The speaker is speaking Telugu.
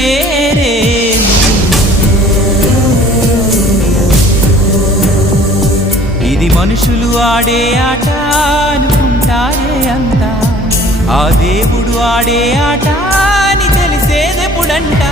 పేరే. ఇది మనుషులు ఆడే ఆట అనుకుంటారే అంతా, ఆ దేవుడు ఆడే ఆట అని తెలిసేదెప్పుడంట.